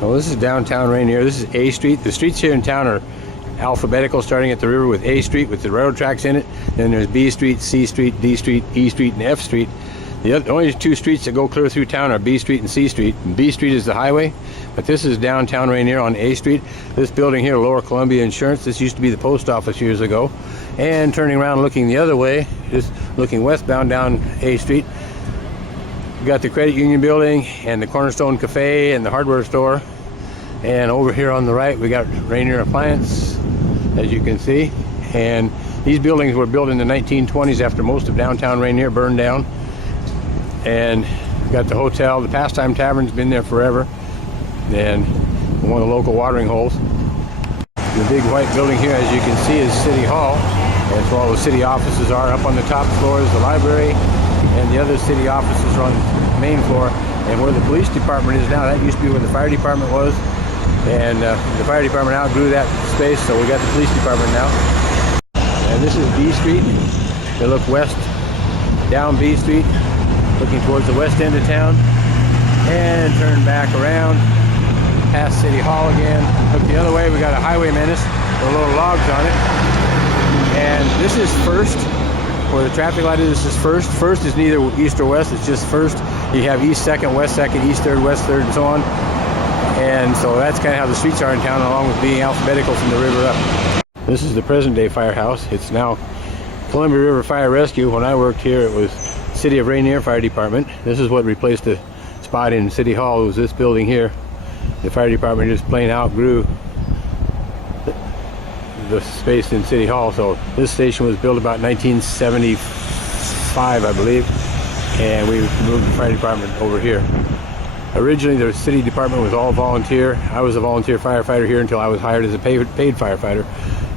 Well, this is downtown Rainier. This is A Street. The streets here in town are alphabetical, starting at the river with A Street with the railroad tracks in it. Then there's B Street, C Street, D Street, E Street, and F Street. The only two streets that go clear through town are B Street and C Street. And B Street is the highway, but this is downtown Rainier on A Street. This building here, Lower Columbia Insurance, this used to be the post office years ago. And turning around looking the other way, just looking westbound down A Street, we got the credit union building and the Cornerstone Cafe and the hardware store. And over here on the right we got Rainier Appliance, as you can see. And these buildings were built in the 1920s after most of downtown Rainier burned down. And we got the hotel, the Pastime Tavern's been there forever, and one of the local watering holes. The big white building here, as you can see, is City Hall. That's where all the city offices are. Up on the top floor is the library, and the other city offices are on the main floor. And where the police department is now, that used to be where the fire department was. And the fire department outgrew that space, so we got the police department now. And this is B Street. They look west down B Street, looking towards the west end of town, and turn back around past City Hall again. Look the other way, we got a highway menace with little logs on it. And this is first, where the traffic light is. This is first. First is neither east or west, it's just first. You have east second, west second, east third, west third, and so on. And so that's kind of how the streets are in town, along with being alphabetical from the river up. This is the present day firehouse. It's now Columbia River Fire Rescue. When I worked here, it was City of Rainier Fire Department. This is what replaced the spot in City Hall. It was this building here. The fire department just plain outgrew the space in City Hall. So this station was built about 1975, I believe, and we moved the fire department over here. Originally, the city department was all volunteer. I was a volunteer firefighter here until I was hired as a paid firefighter.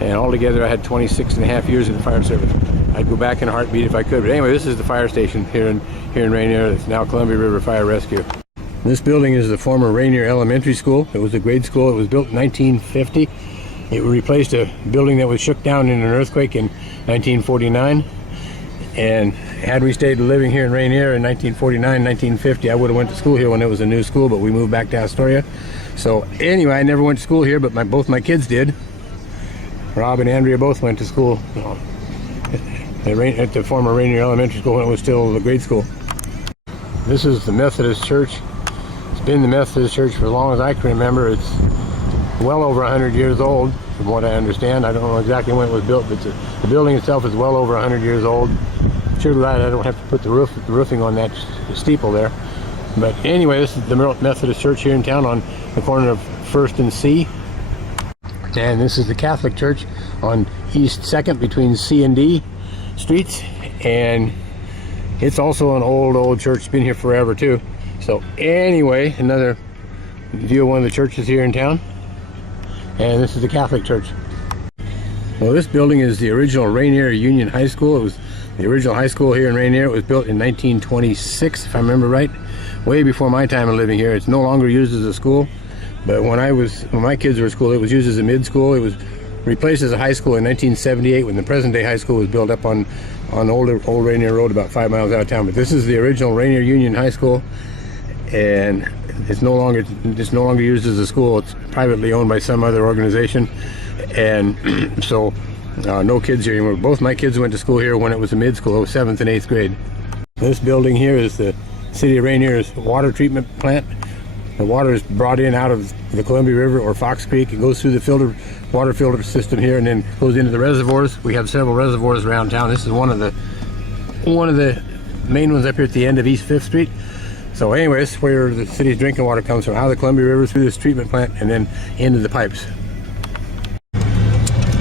And altogether, I had 26 and a half years in the fire service. I'd go back in a heartbeat if I could. But anyway, this is the fire station here in Rainier. It's now Columbia River Fire Rescue. This building is the former Rainier Elementary School. It was a grade school. It was built in 1950. It replaced a building that was shook down in an earthquake in 1949. And had we stayed living here in Rainier in 1949, 1950, I would have went to school here when it was a new school, but we moved back to Astoria. So anyway, I never went to school here, but both my kids did. Rob and Andrea both went to school at the former Rainier Elementary School when it was still a grade school. This is the Methodist Church. It's been the Methodist Church for as long as I can remember. It's well over 100 years old, from what I understand. I don't know exactly when it was built, but the building itself is well over 100 years old. Sure glad I don't have to put the roofing on that steeple there. But anyway, this is the Methodist Church here in town on the corner of 1st and C. And this is the Catholic Church on East 2nd between C and D streets. And it's also an old church. It's been here forever too. So anyway, another view of one of the churches here in town. And this is the Catholic Church. Well, this building is the original Rainier Union High School. It was the original high school here in Rainier. It was built in 1926, if I remember right, way before my time of living here. It's no longer used as a school, but when my kids were at school, it was used as a mid-school. It was replaced as a high school in 1978 when the present-day high school was built up on old Rainier Road, about 5 miles out of town. But this is the original Rainier Union High School, and it's no longer used as a school. It's privately owned by some other organization, and so no kids here anymore. Both my kids went to school here when it was a mid-school. It was 7th and 8th grade. This building here is the City of Rainier's water treatment plant. The water is brought in out of the Columbia River or Fox Creek. It goes through the water filter system here and then goes into the reservoirs. We have several reservoirs around town. This is one of the main ones up here at the end of East 5th Street. So anyway, this is where the city's drinking water comes from, out of the Columbia River through this treatment plant and then into the pipes.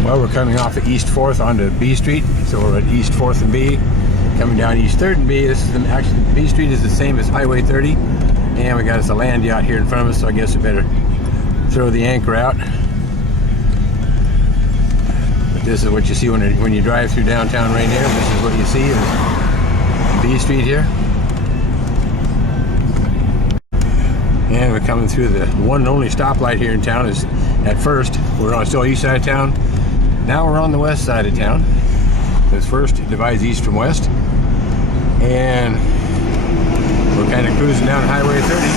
Well, we're coming off of East 4th onto B Street, so we're at East 4th and B, coming down East 3rd and B. This is actually B Street is the same as Highway 30, and we got us a land yacht here in front of us, so I guess we better throw the anchor out. But this is what you see when you drive through downtown Rainier. This is what you see is B Street here. And we're coming through the one and only stoplight here in town is at First. We're on still east side of town. Now we're on the west side of town. This First divides east from west. And we're kind of cruising down Highway 30.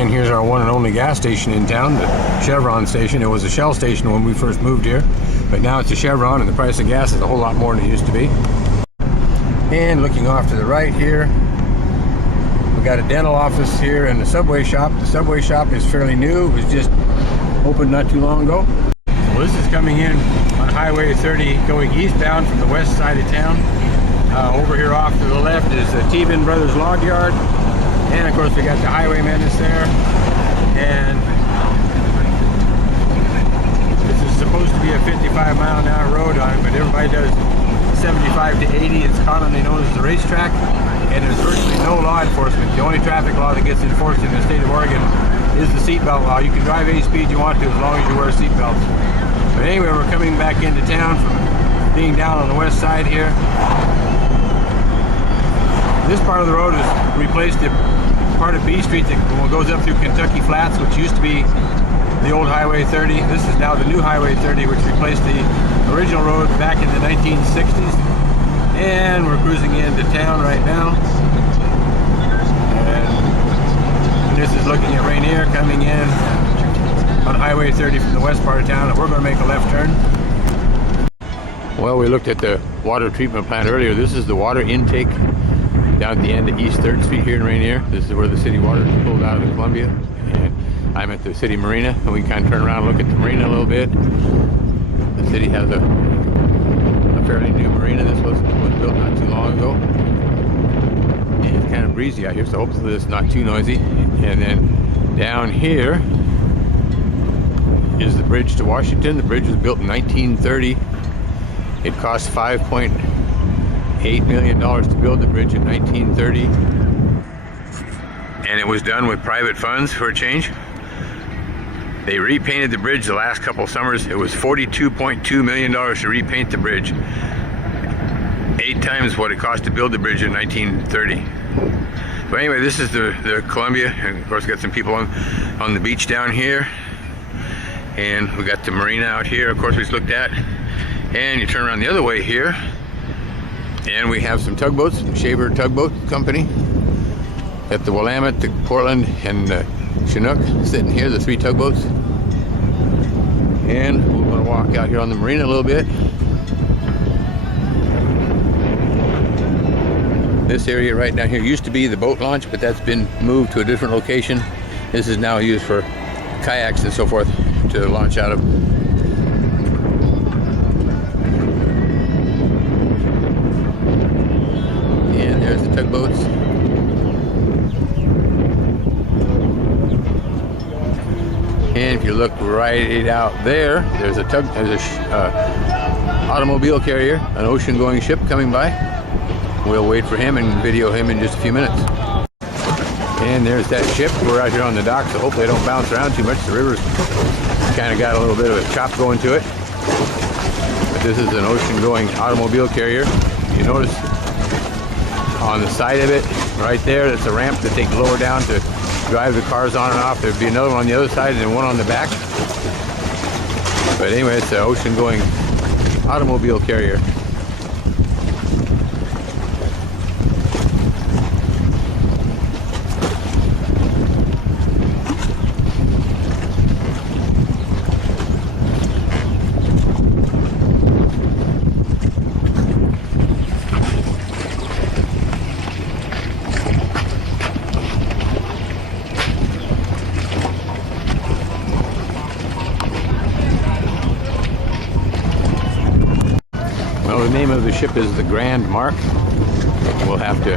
And here's our one and only gas station in town, the Chevron station. It was a Shell station when we first moved here, but now it's a Chevron, and the price of gas is a whole lot more than it used to be. And looking off to the right here, we got a dental office here and the Subway shop. The Subway shop is fairly new. It was just opened not too long ago. Well, this is coming in on Highway 30 going eastbound from the west side of town. Over here off to the left is the Teven Brothers Log Yard. And of course we got the Highway Menace there. And this is supposed to be a 55-mile-an-hour road on it, but everybody does 75 to 80. It's commonly known as the racetrack. And there's virtually no law enforcement. The only traffic law that gets enforced in the state of Oregon is the seatbelt law. You can drive any speed you want to as long as you wear seatbelts. But anyway, we're coming back into town from being down on the west side here. This part of the road has replaced the part of B Street that goes up through Kentucky Flats, which used to be the old Highway 30. This is now the new Highway 30, which replaced the original road back in the 1960s. And we're cruising into town right now. And this is looking at Rainier coming in on Highway 30 from the west part of town, and we're going to make a left turn. Well, we looked at the water treatment plant earlier. This is the water intake down at the end of East 3rd Street here in Rainier. This is where the city water is pulled out of the Columbia. And I'm at the city marina, and we kind of turn around and look at the marina a little bit. The city has a fairly new marina. This was built not too long ago. And it's kind of breezy out here, so hopefully it's not too noisy. And then down here is the bridge to Washington. The bridge was built in 1930. It cost $5.8 million to build the bridge in 1930. And it was done with private funds for a change. They repainted the bridge the last couple of summers. It was $42.2 million to repaint the bridge. 8 times what it cost to build the bridge in 1930. But anyway, this is the Columbia, and of course got some people on the beach down here. And we got the marina out here, of course, we just looked at. And you turn around the other way here, and we have some tugboats, Shaver Tugboat Company. Got the Willamette, the Portland, and the Chinook sitting here, the 3 tugboats. And we're going to walk out here on the marina a little bit. This area right down here used to be the boat launch, but that's been moved to a different location. This is now used for kayaks and so forth to launch out of. And there's the tugboats. And if you look right out there, there's a automobile carrier, an ocean-going ship coming by. We'll wait for him and video him in just a few minutes. And there's that ship. We're out here on the dock, so hopefully it don't bounce around too much. The river's kind of got a little bit of a chop going to it. But this is an ocean-going automobile carrier. You notice on the side of it, right there, that's a ramp that takes lower down to drive the cars on and off. There'd be another one on the other side and then one on the back. But anyway, it's an ocean-going automobile carrier. Well, the name of the ship is the Grand Mark. We'll have to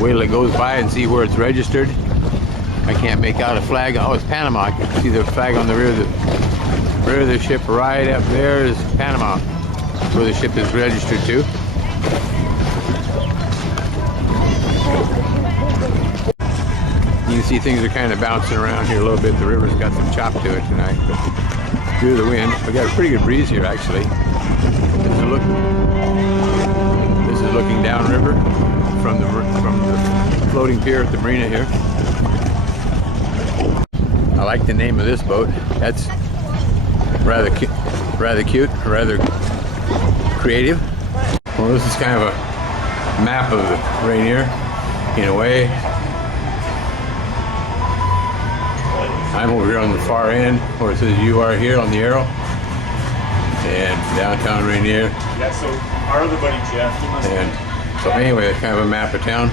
wait till it goes by and see where it's registered. I can't make out a flag. Oh, it's Panama. I can see the flag on the rear of the ship. Right up there is Panama, where the ship is registered to. You can see things are kind of bouncing around here a little bit. The river's got some chop to it tonight, but due to the wind. We got a pretty good breeze here, actually. This is looking downriver from the floating pier at the marina here. I like the name of this boat. That's rather cute, rather creative. Well, this is kind of a map of the Rainier in a way. I'm over here on the far end where it says you are here on the arrow. And downtown Rainier. Yeah, so our other buddy Jeff, he must And so anyway, it's kind of a map of town.